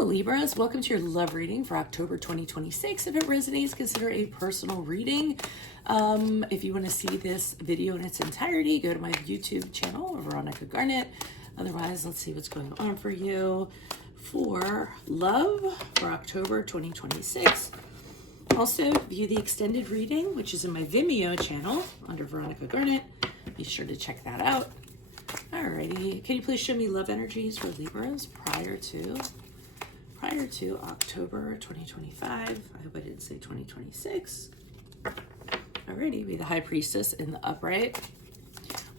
Hello Libras, welcome to your love reading for October 2026. If it resonates, consider a personal reading. If you want to see this video in its entirety, go to my YouTube channel, Veronica Garnett. Otherwise, let's see what's going on for you for love for October 2026. Also, view the extended reading, which is in my Vimeo channel under Veronica Garnett. Be sure to check that out. Alrighty, can you please show me love energies for Libras prior to October 2025? I hope I didn't say 2026. Alrighty, we have the High Priestess in the upright.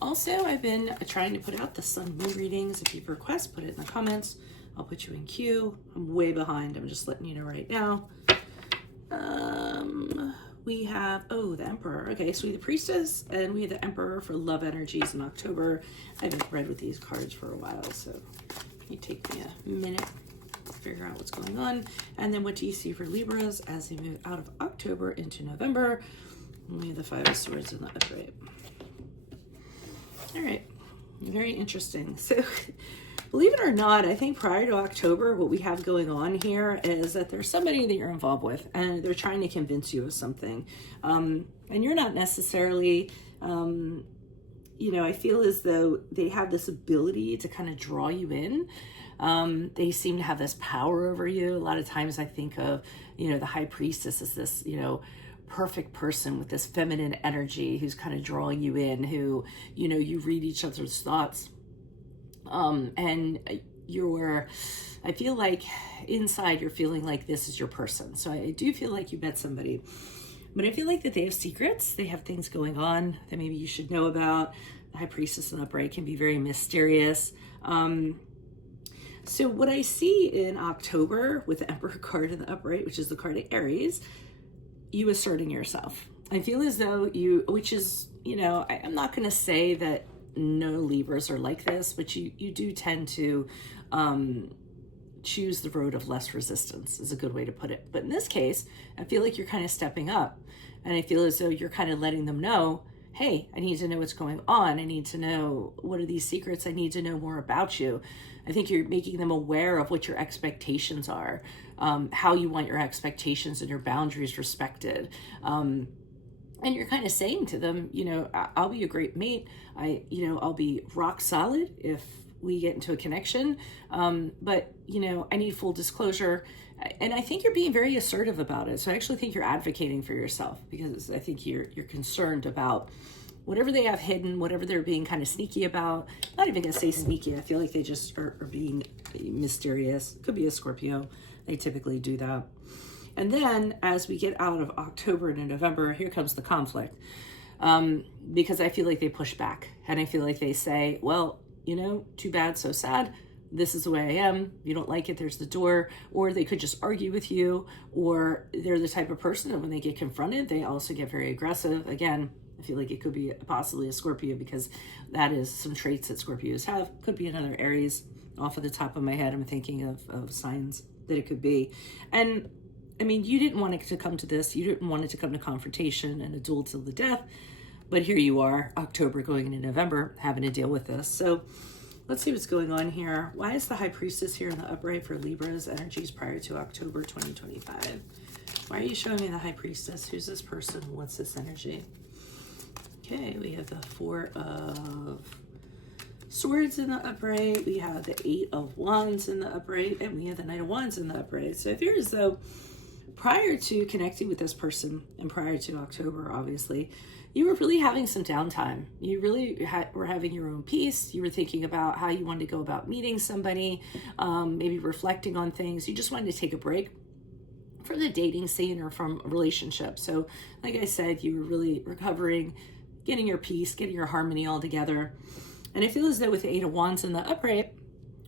Also, I've been trying to put out the Sun Moon readings. If you request, put it in the comments. I'll put you in queue. I'm way behind. I'm just letting you know right now. We have, the Emperor. Okay, so we have the Priestess and we have the Emperor for love energies in October. I haven't read with these cards for a while, so you take me a minute to figure out what's going on. And then what do you see for Libras as they move out of October into November? We have the Five of Swords in the upright. All right, very interesting. So believe it or not, I think prior to October, what we have going on here is that there's somebody that you're involved with and they're trying to convince you of something. And you're not necessarily, I feel as though they have this ability to kind of draw you in. They seem to have this power over you. A lot of times I think of, the High Priestess as this, perfect person with this feminine energy who's kind of drawing you in, who, you read each other's thoughts. And I feel like inside you're feeling like this is your person. So I do feel like you met somebody, but I feel like that they have secrets. They have things going on that maybe you should know about. The High Priestess in the upright can be very mysterious. So what I see in October with the Emperor card in the upright, which is the card of Aries, you asserting yourself. I feel as though which is, I'm not going to say that no Libras are like this, but you do tend to choose the road of less resistance is a good way to put it. But in this case, I feel like you're kind of stepping up, and I feel as though you're kind of letting them know, hey, I need to know what's going on. I need to know, what are these secrets? I need to know more about you. I think you're making them aware of what your expectations are, how you want your expectations and your boundaries respected. And you're kind of saying to them, I'll be a great mate. I'll be rock solid if we get into a connection. But, I need full disclosure. And I think you're being very assertive about it. So I actually think you're advocating for yourself, because I think you're concerned about whatever they have hidden, whatever they're being kind of sneaky about. Not even gonna say sneaky. I feel like they just are being mysterious. Could be a Scorpio. They typically do that. And then as we get out of October into November, here comes the conflict. Because I feel like they push back, and I feel like they say, well, too bad, so sad. This is the way I am. You don't like it, there's the door. Or they could just argue with you, or they're the type of person that when they get confronted, they also get very aggressive. Again, I feel like it could be possibly a Scorpio, because that is some traits that Scorpios have. Could be another Aries. Off of the top of my head, I'm thinking of signs that it could be. And I mean, you didn't want it to come to this. You didn't want it to come to confrontation and a duel till the death. But here you are, October going into November, having to deal with this. So let's see what's going on here. Why is the High Priestess here in the upright for Libra's energies prior to October 2025? Why are you showing me the High Priestess? Who's this person? What's this energy? Okay, we have the Four of Swords in the upright. We have the Eight of Wands in the upright. And we have the Knight of Wands in the upright. So I feel as though prior to connecting with this person and prior to October, obviously, you were really having some downtime. You really were having your own peace. You were thinking about how you wanted to go about meeting somebody, maybe reflecting on things. You just wanted to take a break from the dating scene or from a relationship. So like I said, you were really recovering, getting your peace, getting your harmony all together. And I feel as though with the Eight of Wands in the upright,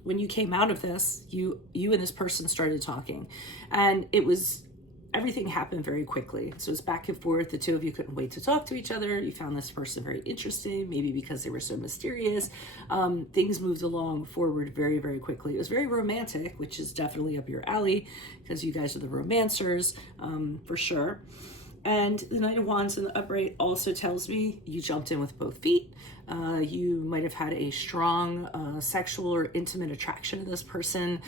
when you came out of this, you and this person started talking, and everything happened very quickly. So it's back and forth. The two of you couldn't wait to talk to each other. You found this person very interesting, maybe because they were so mysterious. Things moved along forward very, very quickly. It was very romantic, which is definitely up your alley, because you guys are the romancers, for sure. And the Knight of Wands in the upright also tells me you jumped in with both feet. You might have had a strong sexual or intimate attraction to this person.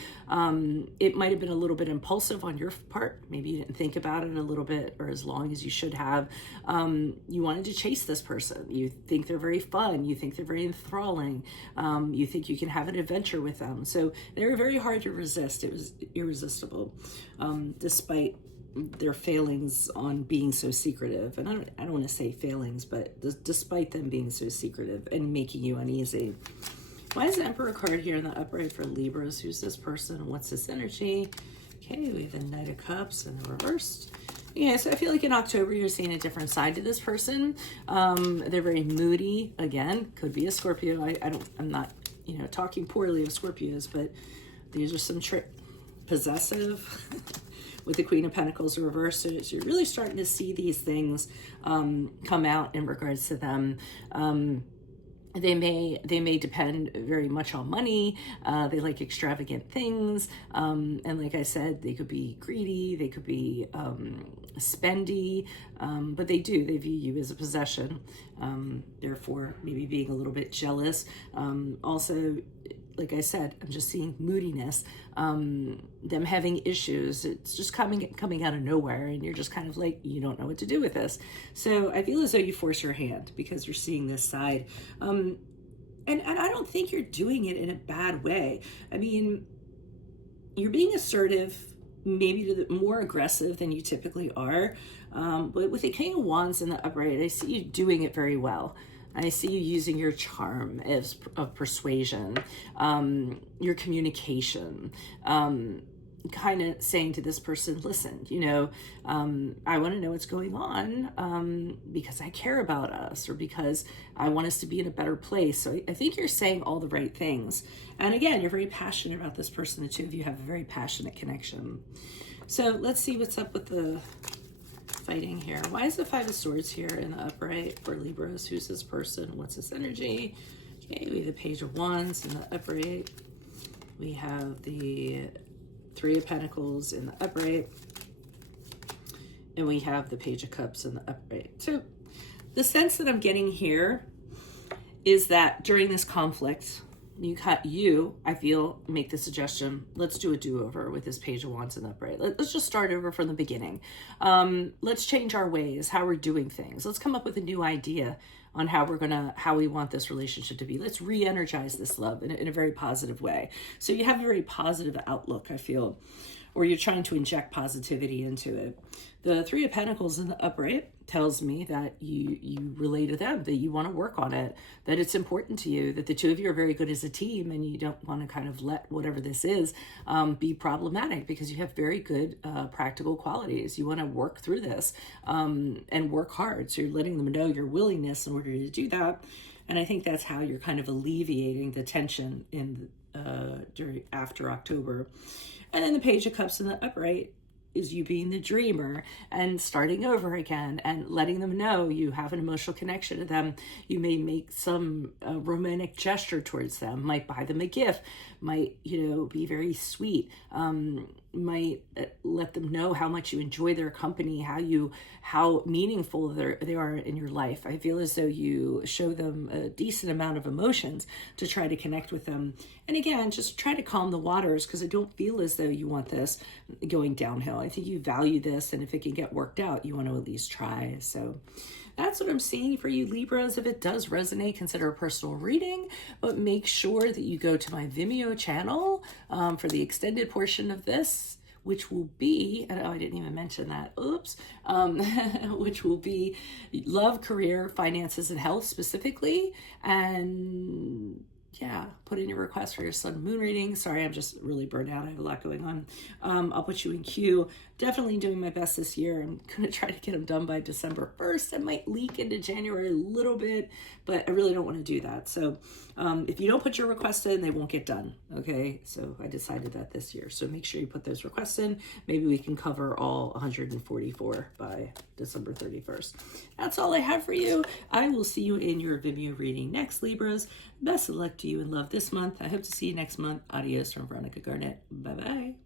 It might have been a little bit impulsive on your part. Maybe you didn't think about it a little bit or as long as you should have. You wanted to chase this person. You think they're very fun. You think they're very enthralling. You think you can have an adventure with them. So they were very hard to resist. It was irresistible, despite their failings on being so secretive. And I don't want to say failings, but despite them being so secretive and making you uneasy. Why is the Emperor card here in the upright for Libras? Who's this person? What's this energy? Okay, we have the Knight of Cups in the reversed. Yeah, so I feel like in October you're seeing a different side to this person. They're very moody. Again, could be a Scorpio. I'm not, talking poorly of Scorpios, but these are some possessive. With the Queen of Pentacles reversed, so you're really starting to see these things come out in regards to them. They may depend very much on money. They like extravagant things, and like I said, they could be greedy. They could be spendy, but they view you as a possession. Therefore, maybe being a little bit jealous. Also, like I said, I'm just seeing moodiness, them having issues. It's just coming out of nowhere, and you're just kind of like, you don't know what to do with this. So I feel as though you force your hand because you're seeing this side. And I don't think you're doing it in a bad way. I mean, you're being assertive, maybe more aggressive than you typically are. But with the King of Wands in the upright, I see you doing it very well. I see you using your charm of persuasion, your communication, kind of saying to this person, listen, I want to know what's going on because I care about us or because I want us to be in a better place. So I think you're saying all the right things. And again, you're very passionate about this person. The two of you have a very passionate connection. So let's see what's up with the fighting here. Why is the Five of Swords here in the upright for Libras? Who's this person? What's this energy? Okay, we have the Page of Wands in the upright. We have the Three of Pentacles in the upright. And we have the Page of Cups in the upright. So the sense that I'm getting here is that during this conflict, I feel, make the suggestion, let's do a do-over with this Page of Wands in the upright. Let's just start over from the beginning. Let's change our ways, how we're doing things. Let's come up with a new idea on how we want this relationship to be. Let's re-energize this love in a very positive way. So you have a very positive outlook, I feel, or you're trying to inject positivity into it. The Three of Pentacles in the upright tells me that you relate to them, that you want to work on it, that it's important to you, that the two of you are very good as a team, and you don't want to kind of let whatever this is be problematic because you have very good practical qualities. You want to work through this and work hard. So you're letting them know your willingness in order to do that. And I think that's how you're kind of alleviating the tension after October. And then the Page of Cups in the upright is you being the dreamer and starting over again and letting them know you have an emotional connection to them. You may make some romantic gesture towards them, might buy them a gift, might, be very sweet, might let them know how much you enjoy their company, how meaningful they are in your life. I feel as though you show them a decent amount of emotions to try to connect with them. And again, just try to calm the waters because I don't feel as though you want this going downhill. I think you value this, and if it can get worked out, you want to at least try. So that's what I'm seeing for you, Libras. If it does resonate, consider a personal reading, but make sure that you go to my Vimeo channel for the extended portion of this, which will be, and I didn't even mention that, oops, which will be love, career, finances, and health specifically. And yeah, put in your request for your sun moon reading. Sorry, I'm just really burnt out. I have a lot going on. I'll put you in queue. Definitely doing my best this year. I'm going to try to get them done by December 1st. I might leak into January a little bit, but I really don't want to do that. So if you don't put your request in, they won't get done. Okay, so I decided that this year. So make sure you put those requests in. Maybe we can cover all 144 by December 31st. That's all I have for you. I will see you in your Vimeo reading next, Libras. Best of luck to you in love this month. I hope to see you next month. Adios from Veronica Garnett. Bye-bye.